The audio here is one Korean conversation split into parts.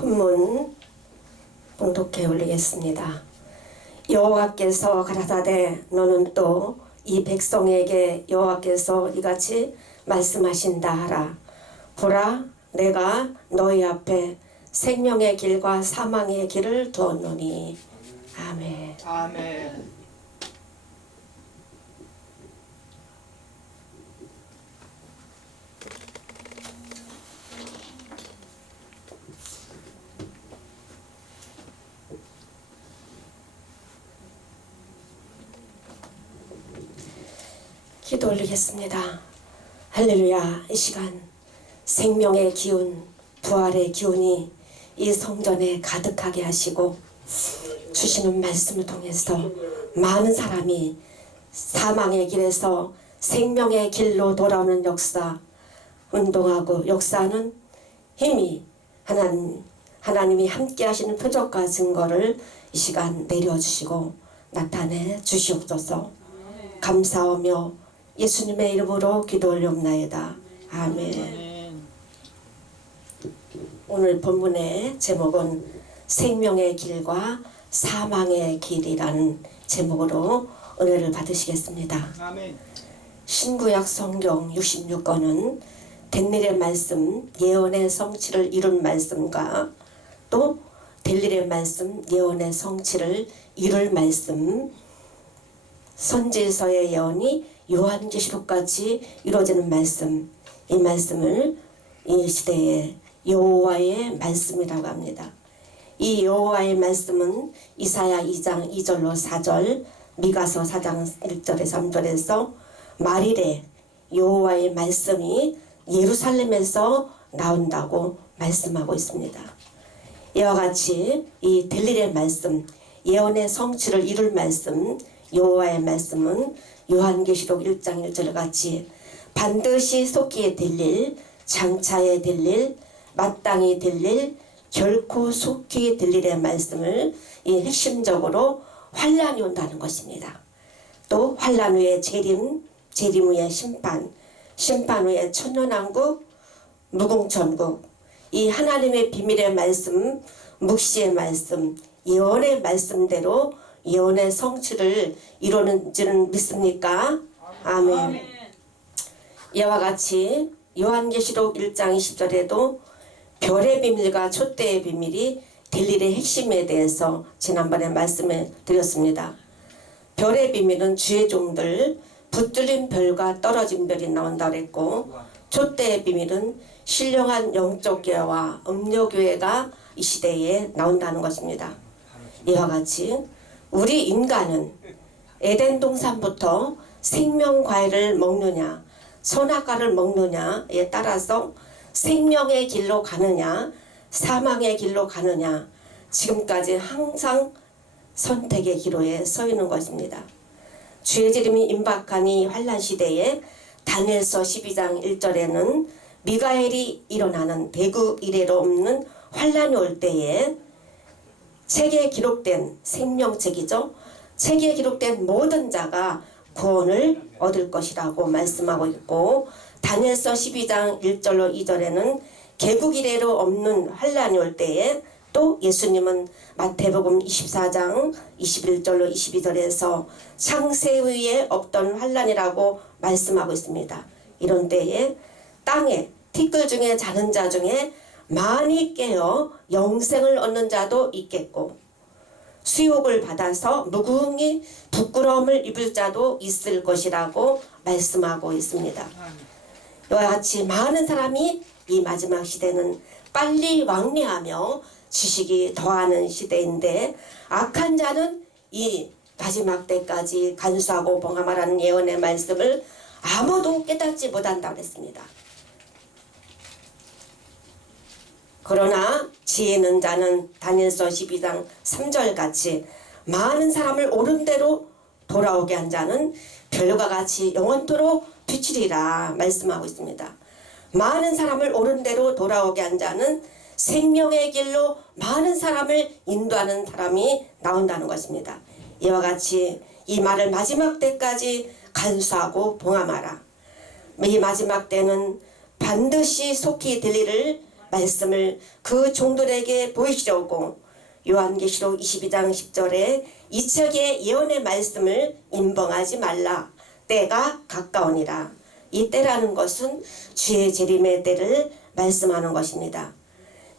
본문 봉독해 올리겠습니다. 여호와께서 가라사대 너는 또 이 백성에게 여호와께서 이같이 말씀하신다 하라. 보라 내가 너희 앞에 생명의 길과 사망의 길을 두었노니. 아멘. 아멘. 기도 올리겠습니다. 할렐루야. 이 시간 생명의 기운, 부활의 기운이 이 성전에 가득하게 하시고 주시는 말씀을 통해서 많은 사람이 사망의 길에서 생명의 길로 돌아오는 역사, 운동하고 역사하는 힘이 하나님이 함께 하시는 표적과 증거를 이 시간 내려주시고 나타내 주시옵소서. 감사하며 예수님의 이름으로 기도 올리옵나이다. 아멘. 오늘 본문의 제목은 생명의 길과 사망의 길이라는 제목으로 은혜를 받으시겠습니다. 아멘. 신구약 성경 66권은 된 일의 말씀, 예언의 성취를 이룬 말씀과 또 될 일의 말씀, 예언의 성취를 이룰 말씀, 선지서의 예언이 요한계시록까지 이루어지는 말씀, 이 말씀을 이 시대의 여호와의 말씀이라고 합니다. 이 여호와의 말씀은 이사야 2장 2절로 4절, 미가서 4장 1절에 3절에서 말일에 여호와의 말씀이 예루살렘에서 나온다고 말씀하고 있습니다. 이와 같이 이 될 일의 말씀, 예언의 성취를 이룰 말씀, 여호와의 말씀은 요한계시록 1장 1절 같이 반드시 속기에 될 일, 장차에 될 일, 마땅히 될 일, 결코 속히 될 일의 말씀을 이 핵심적으로 환란이 온다는 것입니다. 또 환란 후에 재림, 재림 후에 심판, 심판 후에 천년왕국, 무궁천국, 이 하나님의 비밀의 말씀, 묵시의 말씀, 예언의 말씀대로 예언의 성취를 이루는지는 믿습니까? 아멘. 이와 같이 요한계시록 1장 20절에도 별의 비밀과 촛대의 비밀이 될 일의 핵심에 대해서 지난번에 말씀을 드렸습니다. 별의 비밀은 주의 종들, 붙들린 별과 떨어진 별이 나온다고 했고, 촛대의 비밀은 신령한 영적 교회와 음료 교회가 이 시대에 나온다는 것입니다. 이와 같이 우리 인간은 에덴 동산부터 생명 과일을 먹느냐, 선악과를 먹느냐에 따라서 생명의 길로 가느냐, 사망의 길로 가느냐, 지금까지 항상 선택의 기로에 서 있는 것입니다. 주의 재림이 임박한 이 환란 시대에 다니엘서 12장 1절에는 미가엘이 일어나는 대구 이래로 없는 환란이 올 때에 책에 기록된 생명책이죠. 책에 기록된 모든 자가 구원을 얻을 것이라고 말씀하고 있고, 다니엘서 12장 1절로 2절에는 개국 이래로 없는 환란이 올 때에 또 예수님은 마태복음 24장 21절로 22절에서 창세 위에 없던 환란이라고 말씀하고 있습니다. 이런 때에 땅에 티끌 중에 자는 자 중에 많이 깨어 영생을 얻는 자도 있겠고, 수욕을 받아서 무궁히 부끄러움을 입을 자도 있을 것이라고 말씀하고 있습니다. 이와 같이 많은 사람이 이 마지막 시대는 빨리 왕래하며 지식이 더하는 시대인데, 악한 자는 이 마지막 때까지 간수하고 봉함하라는 예언의 말씀을 아무도 깨닫지 못한다고 했습니다. 그러나 지혜 있는 자는 다니엘서 12장 3절 같이 많은 사람을 옳은 대로 돌아오게 한 자는 별과 같이 영원토록 비치리라 말씀하고 있습니다. 많은 사람을 옳은 대로 돌아오게 한 자는 생명의 길로 많은 사람을 인도하는 사람이 나온다는 것입니다. 이와 같이 이 말을 마지막 때까지 간수하고 봉함하라. 이 마지막 때는 반드시 속히 될 일을 말씀을 그 종들에게 보이시려고 요한계시록 22장 10절에 이 책의 예언의 말씀을 임봉하지 말라. 때가 가까우니라. 이 때라는 것은 주의 재림의 때를 말씀하는 것입니다.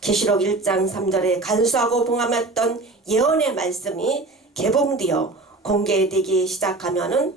계시록 1장 3절에 간수하고 봉함했던 예언의 말씀이 개봉되어 공개되기 시작하면은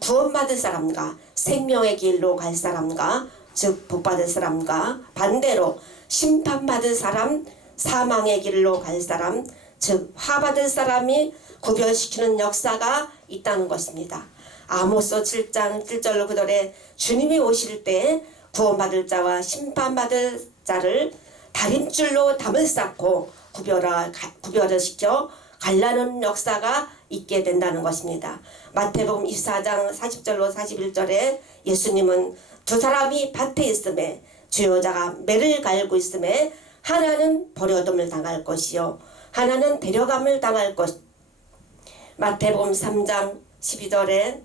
구원받을 사람과 생명의 길로 갈 사람과 즉 복받을 사람과 반대로 심판받을 사람, 사망의 길로 갈 사람, 즉 화받을 사람이 구별시키는 역사가 있다는 것입니다. 아모스 7장 7절로 9절에 주님이 오실 때 구원받을 자와 심판받을 자를 다림줄로 담을 쌓고 구별을 시켜 갈라놓은 역사가 있게 된다는 것입니다. 마태복음 24장 40절로 41절에 예수님은 두 사람이 밭에 있음에 주여자가 매를 갈고 있음에 하나는 버려둠을 당할 것이요 하나는 데려감을 당할 것. 마태복음 3장 12절에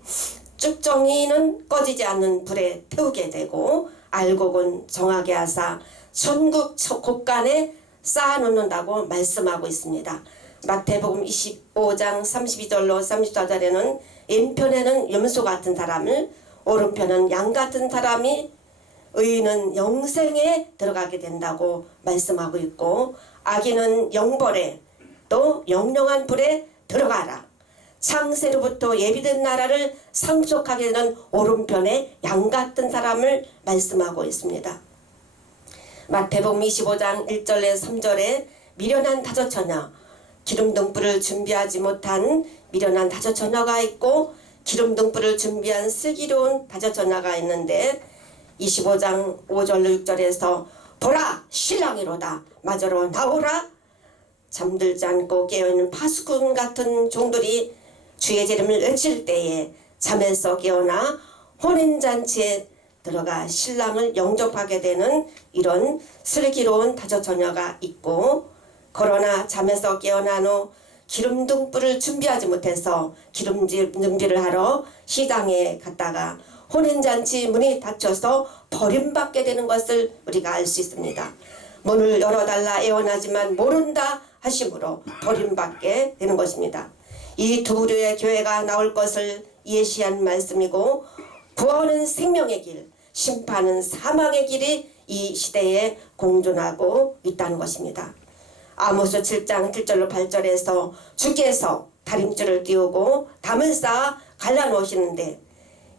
쭉정이는 꺼지지 않는 불에 태우게 되고 알곡은 정하게 하사 천국 곳간에 쌓아놓는다고 말씀하고 있습니다. 마태복음 25장 32절로 34절에는 왼편에는 염소 같은 사람을 오른편은 양 같은 사람이 의인은 영생에 들어가게 된다고 말씀하고 있고 악인은 영벌에 또 영영한 불에 들어가라. 창세로부터 예비된 나라를 상속하게 되는 오른편에 양 같은 사람을 말씀하고 있습니다. 마태복음 25장 1절에 3절에 미련한 다섯 처녀, 기름등불을 준비하지 못한 미련한 다섯 처녀가 있고 기름등불을 준비한 슬기로운 다섯 처녀가 있는데 25장 5절로 6절에서 보라 신랑이로다 마저로 나오라. 잠들지 않고 깨어있는 파수꾼 같은 종들이 주의 재림을 외칠 때에 잠에서 깨어나 혼인잔치에 들어가 신랑을 영접하게 되는 이런 슬기로운 다섯 처녀가 있고 그러나 잠에서 깨어난 후 기름등불을 준비하지 못해서 기름 준비를 하러 시장에 갔다가 혼인잔치 문이 닫혀서 버림받게 되는 것을 우리가 알 수 있습니다. 문을 열어달라 애원하지만 모른다 하심으로 버림받게 되는 것입니다. 이 두 부류의 교회가 나올 것을 예시한 말씀이고 구원은 생명의 길, 심판은 사망의 길이 이 시대에 공존하고 있다는 것입니다. 아모스 7장 7절로 8절에서 주께서 다림줄을 띄우고 담을 쌓아 갈라놓으시는데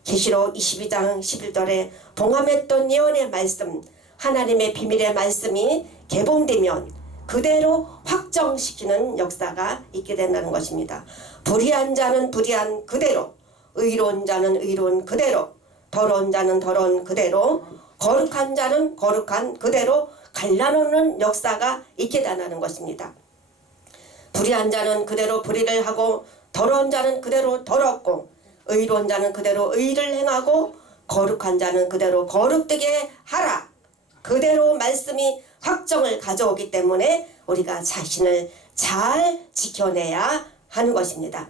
계시록 22장 11절에 봉함했던 예언의 말씀 하나님의 비밀의 말씀이 개봉되면 그대로 확정시키는 역사가 있게 된다는 것입니다. 불의한 자는 불의한 그대로, 의로운 자는 의로운 그대로, 더러운 자는 더러운 그대로, 거룩한 자는 거룩한 그대로 갈라놓는 역사가 있게 된다는 것입니다. 불의한 자는 그대로 불의를 하고 더러운 자는 그대로 더럽고 의로운 자는 그대로 의를 행하고 거룩한 자는 그대로 거룩되게 하라. 그대로 말씀이 확정을 가져오기 때문에 우리가 자신을 잘 지켜내야 하는 것입니다.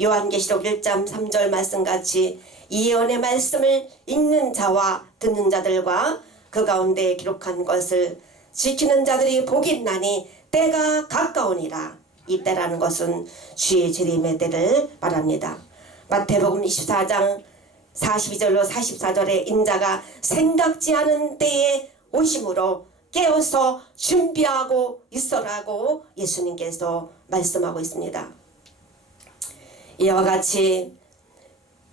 요한계시록 1장 3절 말씀같이 이 예언의 말씀을 읽는 자와 듣는 자들과 그 가운데 기록한 것을 지키는 자들이 복이 있나니 때가 가까우니라. 이 때라는 것은 주의 재림의 때를 말합니다. 마태복음 24장 42절로 44절에 인자가 생각지 않은 때에 오심으로 깨어서 준비하고 있어라고 예수님께서 말씀하고 있습니다. 이와 같이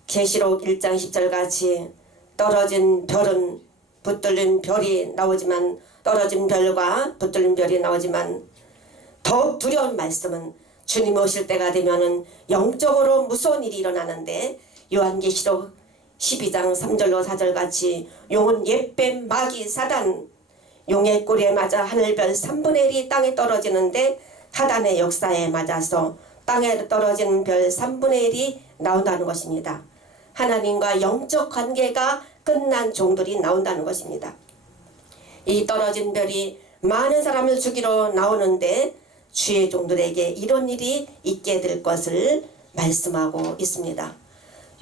계시록 1장 10절 같이 떨어진 별은 붙들린 별이 나오지만 떨어진 별과 붙들린 별이 나오지만 더욱 두려운 말씀은 주님 오실 때가 되면은 영적으로 무서운 일이 일어나는데 요한계시록 12장 3절로 4절 같이 용은 옛뱀 마귀 사단 용의 꼬리에 맞아 하늘별 3분의 1이 땅에 떨어지는데 사단의 역사에 맞아서 땅에 떨어지는 별 3분의 1이 나온다는 것입니다. 하나님과 영적 관계가 끝난 종들이 나온다는 것입니다. 이 떨어진 별이 많은 사람을 죽이러 나오는데 주의 종들에게 이런 일이 있게 될 것을 말씀하고 있습니다.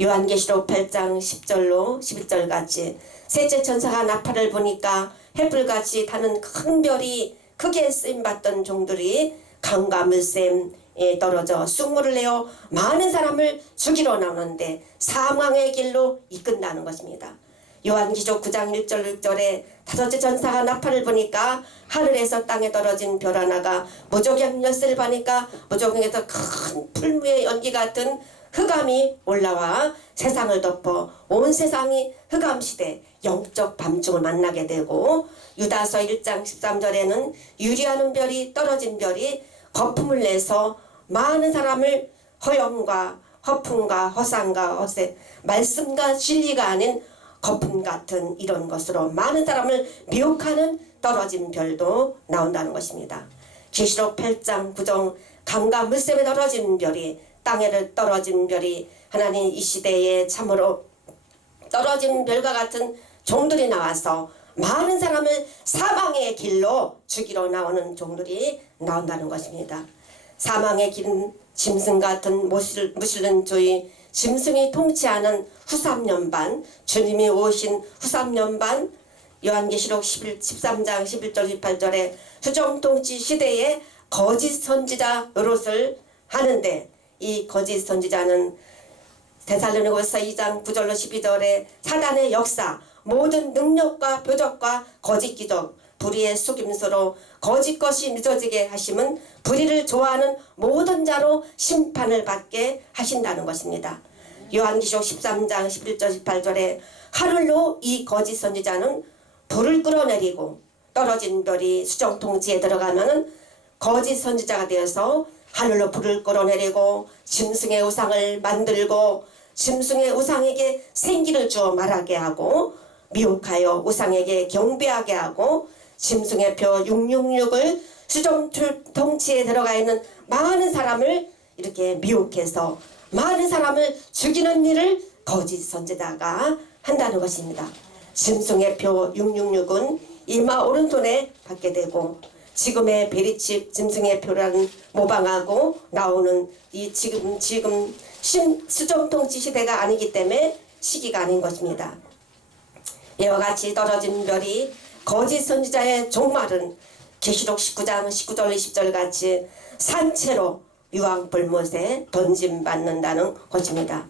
요한계시록 8장 10절로 11절 같이 셋째 천사가 나팔을 부니까 횃불같이 타는 큰 별이 크게 쓰임받던 종들이 강과 물샘에 떨어져 쑥물을 내어 많은 사람을 죽이러 나오는데 사망의 길로 이끈다는 것입니다. 요한계시록 9장 1절 6절에 다섯째 천사가 나팔을 부니까 하늘에서 땅에 떨어진 별 하나가 무조경 열쇠를 받으니까 무조경에서 큰 풀무의 연기 같은 흑암이 올라와 세상을 덮어 온 세상이 흑암시대 영적 밤중을 만나게 되고 유다서 1장 13절에는 유리하는 별이 떨어진 별이 거품을 내서 많은 사람을 허영과 허풍과 허상과 허세 말씀과 진리가 아닌 거품 같은 이런 것으로 많은 사람을 미혹하는 떨어진 별도 나온다는 것입니다. 계시록 8장 9절 강과 물샘에 떨어진 별이 땅에 떨어진 별이 하나님 이 시대에 참으로 떨어진 별과 같은 종들이 나와서 많은 사람을 사망의 길로 죽이러 나오는 종들이 나온다는 것입니다. 사망의 길은 짐승 같은 무실른 주의 짐승이 통치하는 후 3년 반 주님이 오신 후 3년 반 요한계시록 13장 11절 18절에 수정통치 시대에 거짓 선지자 노릇을 하는데 이 거짓 선지자는 데살로니가서 2장 9절로 12절에 사단의 역사 모든 능력과 표적과 거짓 기적 불의의 속임수로 거짓 것이 믿어지게 하심은 불의를 좋아하는 모든 자로 심판을 받게 하신다는 것입니다. 요한계시록 13장 11절 18절에 하늘로 이 거짓 선지자는 불을 끌어내리고 떨어진 별이 수정통지에 들어가면은 거짓 선지자가 되어서 하늘로 불을 끌어내리고 짐승의 우상을 만들고 짐승의 우상에게 생기를 주어 말하게 하고 미혹하여 우상에게 경배하게 하고 짐승의 표 666을 수정통치에 들어가 있는 많은 사람을 이렇게 미혹해서 많은 사람을 죽이는 일을 거짓 선지자가 한다는 것입니다. 짐승의 표 666은 이마 오른손에 받게 되고 지금의 베리칩 짐승의 표라는 모방하고 나오는 이 지금 수정통치 시대가 아니기 때문에 시기가 아닌 것입니다. 이와 같이 떨어진 별이 거짓 선지자의 종말은 계시록 19장 19절 20절 같이 산채로 유황불못에 던짐받는다는 것입니다.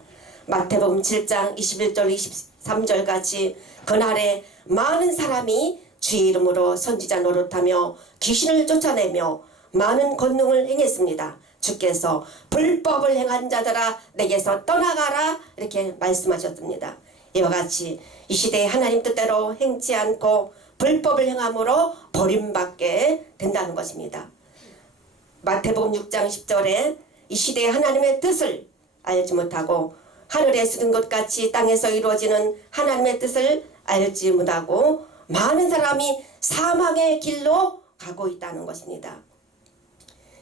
마태복음 7장 21절 23절 같이 그날에 많은 사람이 주의 이름으로 선지자 노릇하며 귀신을 쫓아내며 많은 권능을 행했습니다. 주께서 불법을 행한 자들아 내게서 떠나가라 이렇게 말씀하셨습니다. 이와 같이 이 시대에 하나님 뜻대로 행치 않고 불법을 행함으로 버림받게 된다는 것입니다. 마태복음 6장 10절에 이 시대에 하나님의 뜻을 알지 못하고 하늘에 쓰는 것 같이 땅에서 이루어지는 하나님의 뜻을 알지 못하고 많은 사람이 사망의 길로 가고 있다는 것입니다.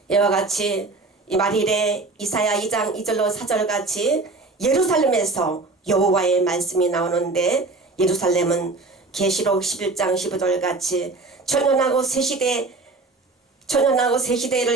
이와 같이 이 말일에 이사야 2장 2절로 4절 같이 예루살렘에서 여호와의 말씀이 나오는데 예루살렘은 계시록 11장 15절 같이 천년하고 새시대를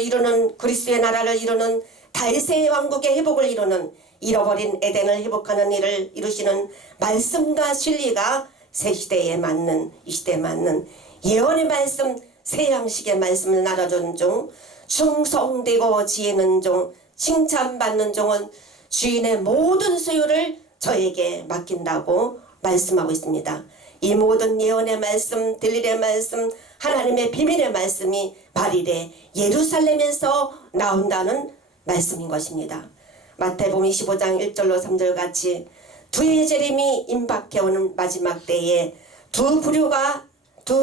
이루는 그리스도의 나라를 이루는 다윗의 왕국의 회복을 이루는 잃어버린 에덴을 회복하는 일을 이루시는 말씀과 진리가 새시대에 맞는 이 시대에 맞는 예언의 말씀 새 양식의 말씀을 나눠준 종 충성되고 지혜는 종 칭찬받는 종은 주인의 모든 소유를 저에게 맡긴다고 말씀하고 있습니다. 이 모든 예언의 말씀 들릴의 말씀 하나님의 비밀의 말씀이 말일에 예루살렘에서 나온다는 말씀인 것입니다. 마태복음 25장 1절로 3절 같이 두의 재림이 임박해오는 마지막 때에 두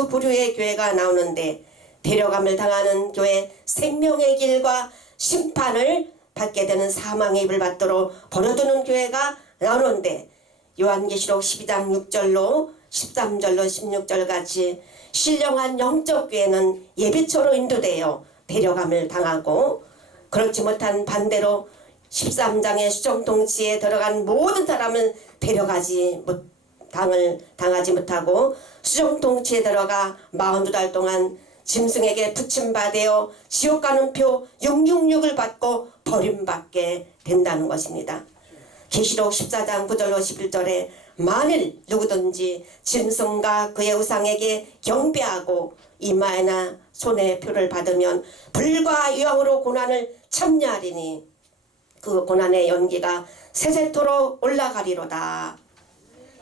부류의 교회가 나오는데 데려감을 당하는 교회 생명의 길과 심판을 받게 되는 사망의 입을 받도록 버려두는 교회가 나오는데 요한계시록 12장 6절로 13절로 16절 같이 신령한 영적 교회는 예비처로 인도되어 데려감을 당하고 그렇지 못한 반대로 13장의 수정통치에 들어간 모든 사람을 당하지 못하고 수정통치에 들어가 42달 동안 짐승에게 붙임받아 지옥 가는 표 666을 받고 버림받게 된다는 것입니다. 계시록 14장 9절로 11절에 만일 누구든지 짐승과 그의 우상에게 경배하고 이마에나 손에 표를 받으면 불과 유황으로 고난을 참여하리니 그 고난의 연기가 세세토록 올라가리로다.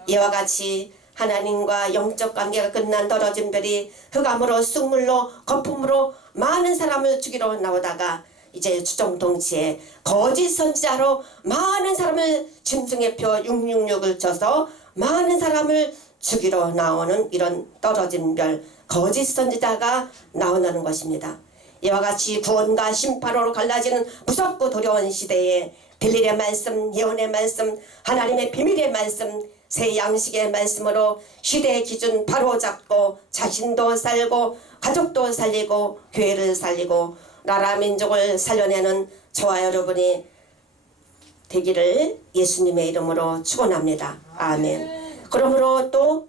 이와 같이 하나님과 영적 관계가 끝난 떨어진 별이 흑암으로 쑥물로 거품으로 많은 사람을 죽이러 나오다가 이제 추정통치에 거짓 선지자로 많은 사람을 짐승의 표 666을 쳐서 많은 사람을 죽이러 나오는 이런 떨어진 별 거짓 선지자가 나온다는 것입니다. 이와 같이 구원과 심판으로 갈라지는 무섭고 두려운 시대에 진리의 말씀, 예언의 말씀, 하나님의 비밀의 말씀, 새 양식의 말씀으로 시대의 기준 바로 잡고 자신도 살고 가족도 살리고 교회를 살리고 나라 민족을 살려내는 저와 여러분이 되기를 예수님의 이름으로 축원합니다. 아멘. 그러므로 또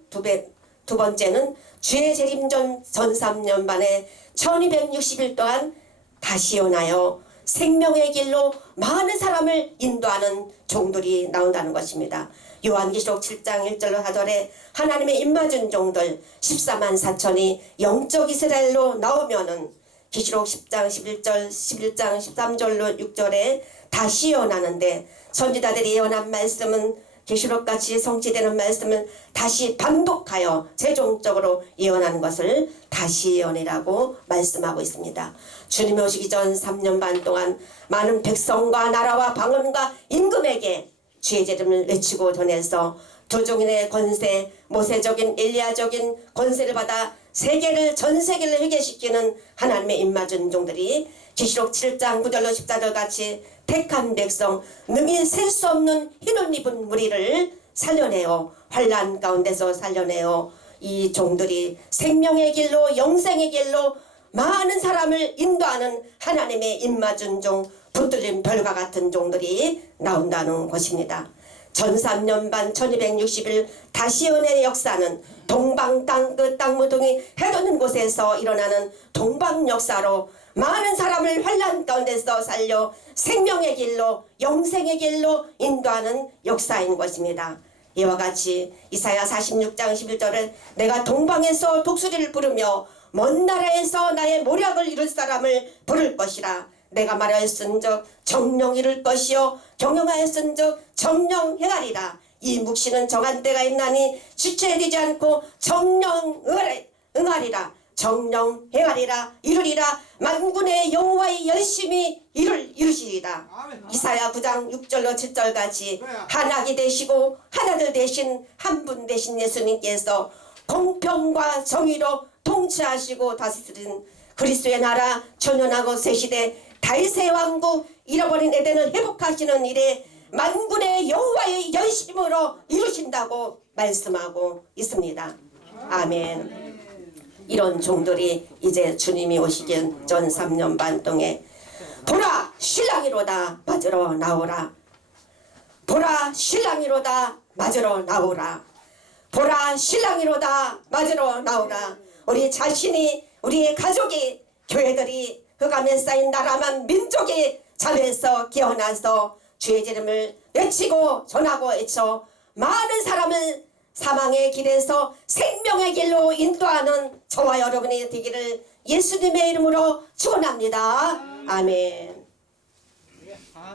두 번째는 주의 재림 전 3년 반에 1260일 동안 다시 일어나여 생명의 길로 많은 사람을 인도하는 종들이 나온다는 것입니다. 요한계시록 7장 1절로 4절에 하나님의 입맞은 종들 14만 4천이 영적 이스라엘로 나오면은 계시록 10장 11절 11장 13절로 6절에 다시 예언하는데 선지자들이 예언한 말씀은 계시록같이 성취되는 말씀을 다시 반복하여 최종적으로 예언하는 것을 다시 예언이라고 말씀하고 있습니다. 주님이 오시기 전 3년 반 동안 많은 백성과 나라와 방언과 임금에게 주의 이름을 외치고 전해서 두종인의 권세, 모세적인 엘리야적인 권세를 받아 세계를 전 세계를 회개시키는 하나님의 입맞은 종들이 계시록 7장 9절로 14절 같이 택한 백성 능히 셀 수 없는 흰옷 입은 무리를 살려내어 환난 가운데서 살려내어 이 종들이 생명의 길로 영생의 길로 많은 사람을 인도하는 하나님의 입맞은 종 붙들린 별과 같은 종들이 나온다는 것입니다. 전 3년 반 1260일 다시 연의 역사는 동방 땅끝 땅무둥이 해돋는 곳에서 일어나는 동방 역사로 많은 사람을 환난 가운데서 살려 생명의 길로 영생의 길로 인도하는 역사인 것입니다. 이와 같이 이사야 46장 11절에 내가 동방에서 독수리를 부르며 먼 나라에서 나의 모략을 이룰 사람을 부를 것이라. 내가 말하였은즉 정령 이룰 것이요 경영하였은즉 정령 행하리라. 이 묵시는 정한 때가 있나니 주체되지 않고 정령 응하리라. 정령 행하리라 이루리라. 만군의 여호와의 열심히 이루시리라. 이사야 9장 6절로 7절 같이 하나님 되시고 하나들 대신 한 분 되신 예수님께서 공평과 정의로 통치하시고 다스리는 그리스도의 나라 전연하고 새시대 다윗의 왕국 잃어버린 에덴을 회복하시는 일에 만군의 여호와의 열심으로 이루신다고 말씀하고 있습니다. 아멘. 이런 종들이 이제 주님이 오시기 전 3년 반 동에 보라 신랑이로다 맞으러 나오라. 보라 신랑이로다 맞으러 나오라. 보라 신랑이로다 맞으러 나오라. 우리 자신이 우리의 가족이 교회들이 흑암에 쌓인 나라만 민족이 잠에서 깨어나서 주의 이름을 외치고 전하고 외쳐 많은 사람을 사망의 길에서 생명의 길로 인도하는 저와 여러분이 되기를 예수님의 이름으로 축원합니다. 아멘.